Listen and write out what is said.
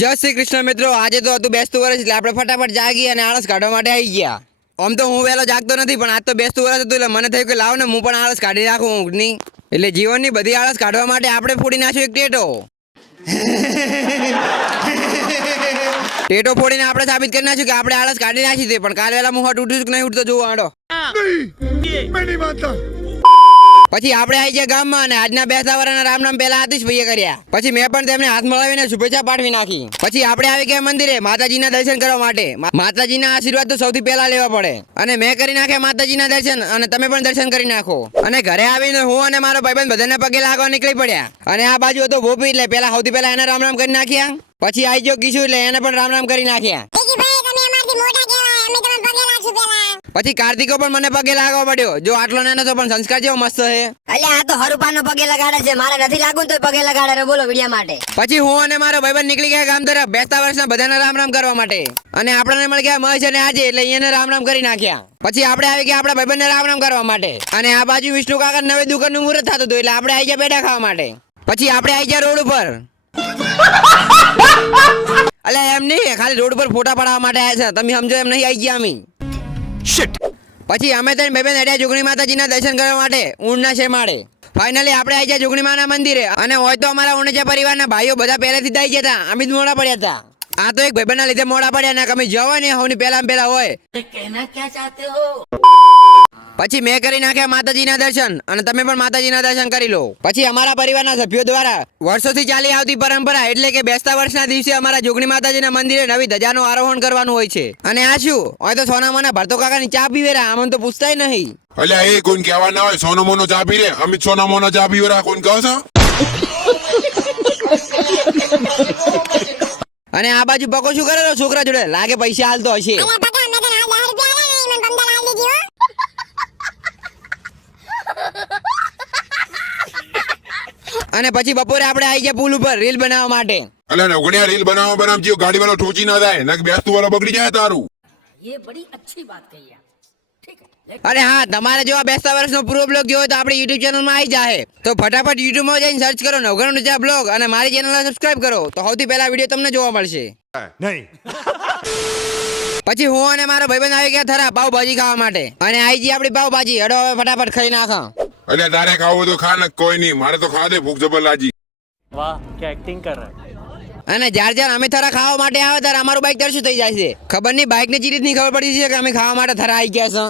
જય શ્રી કૃષ્ણ મિત્રો, આજે તો હતું બેસતું વર્ષ એટલે આપણે ફટાફટ જાગી અને આળસ કાઢવા માટે આવી ગયા. આમ તો હું વહેલો જાગતો નથી, પણ આજ તો બેસતું વર્ષ હતું એટલે મને થયું કે લાવ ને હું પણ આળસ કાઢી નાખું ઊંઘની. એટલે જીવનની બધી આળસ કાઢવા માટે આપણે ફોડી નાખ્યું એક ટેટો. ટેટો ફોડીને આપણે સાબિત કરી નાખ્યું કે આપણે આળસ કાઢી નાખી છે. પણ કાલ વહેલા હું હટ ઉઠ્યું કે નહીં ઉઠતો જોવા આડો. પછી આપણે આવી ગયા ગામમાં અને આજના બેસતા વર્ષના રામ નામ પહેલા આતિશભાઈએ કર્યા. પછી મેં પણ તેમને હાથ મળાવીને શુભેચ્છા પાઠવી નાખી. પછી આપણે આવી ગયા મંદિરે માતાજીના દર્શન કરવા માટે. માતાજીના આશીર્વાદ તો સૌથી પહેલા લેવા પડે અને મેં કરી નાખ્યા માતાજીના દર્શન અને તમે પણ દર્શન કરી નાખો. અને ઘરે આવીને હું અને મારો ભાઈબંધ બધાને પગે લાગવા નીકળી પડ્યા. અને આ બાજુ હતો ભોપી એટલે પેલા સૌથી પહેલા એને રામ રામ કરી નાખ્યા. પછી આવી ગયો કિશુ એટલે એને પણ રામ રામ કરી નાખ્યા. પછી કાર્તિકો પણ મને પગે લાગવા પડ્યો. જો આટલો નાનો તો પણ સંસ્કાર જેવો મસ્ત છે. અલ્યા આ તો હરુપાનો પગે લગાડે છે, મારે નથી લાગુ તો પગે લગાડે રે. બોલો વિડિયા માટે. પછી હું અને મારો ભાઈબંધ નીકળી ગયા ગામ તરફ બેસતા વર્ષના બધાને રામ રામ કરવા માટે. અને આપણને મળી ગયા મહેશ અને આજે એટલે એને રામ રામ કરી નાખ્યા. પછી આપણે આવી ગયા આપણા ભાઈબંધને રામ રામ કરવા માટે. અને આ બાજુ વિષ્ણુ કાકા નવી દુકાનનું મુહૂર્ત થતું હતું એટલે આપણે આવી ગયા પેડા ખાવા માટે. પછી આપણે આવી ગયા રોડ ઉપર. અલ્યા એમ નહીં, ખાલી રોડ ઉપર ફોટા પડાવવા માટે આવ્યા છે. તમે સમજો એમ નહીં, આવી ગયા અમે. પછી અમે ત્રણ ભાઈબંધ અડ્યા જોગણી માતાજીના દર્શન કરવા માટે ઊંડના શેમાડે. ફાઇનલી આપણે આવી ગયા જોગણી માના મંદિરે. અને હોય તો અમારા ઊંડજા પરિવારના ભાઈઓ બધા પહેલેથી આવી ગયા હતા. અમે જ મોડા પડ્યા હતા. આ તો એક ભાઈબંધના લીધે મોડા પડ્યા ને અમે જવા ને હોની પહેલા હોય. પછી મેં કરી નાખ્યા માતાજીના દર્શન અને તમે પણ માતાજીના દર્શન કરી લો. પછી અમારા પરિવારના સભ્યો દ્વારા વર્ષોથી ચાલી આવતી પરંપરા એટલે કે બેસતા વર્ષના દિવસે અમારા જોગણી માતાજીના મંદિરે નવી ધજાનું આરોહણ કરવાનું હોય છે. અને આ શું હોય તો સોનામાના ભરતો કાકાની ચા પીવેરા, આમ તો પૂછતાય નહીં. અલ્યા એ કોણ કહેવા ના હોય સોનો મોનો ચા પી રે. અમિત સોનો મોનો ચા પીવરા કોણ કહો છો? અને આ બાજુ પકો શું કરેલો છોકરા જોડે? લાગે પૈસા હાલતો હશે. અને પછી બપોરે આપણે આવી ગયા પુલ ઉપર રીલ બનાવવા માટે. અલ્યા નવગણિયા રીલ બનાવજો ગાડી વાળો ઠોચી ના થાય નક બેસતું વાળો બગડી જાય તારું. ये बड़ी अच्छी बात कही आप. ठीक है. અરે હા, તમારે જો આ બેસતા વર્ષનો પૂરો બ્લોગ જોવો તો આપણી યુટ્યુબ ચેનલમાં આવી જાય. તો ફટાફટ યુટ્યુબમાં જઈને સર્ચ કરો નવગણ ચા બ્લોગ અને મારી ચેનલને સબસ્ક્રાઇબ કરો તો સૌથી પહેલા વિડીયો તમને જોવા મળશે. નહીં. પછી હું અને મારો ભાઈબંધ આવી ગયા થરા પાવભાજી ખાવા માટે. અને આવી ગઈ આપણી પાવભાજી. હડો હવે ફટાફટ ખાઈ નાખો. અલ્યા તારે ખાવું તો ખા ને કોઈ નહીં, મારે તો ખા દે ભૂખ જબર લાગી. વાહ क्या एक्टिंग कर रहा है. અને જ્યારે અમે થરા ખાવા માટે આવે ત્યારે અમારું બાઈક તરશું થઈ જાય છે. ખબર નહીં બાઈક ને ચીરીજ નહીં ખબર પડી છે કે અમે ખાવા માટે થરા આવી ગયા છે.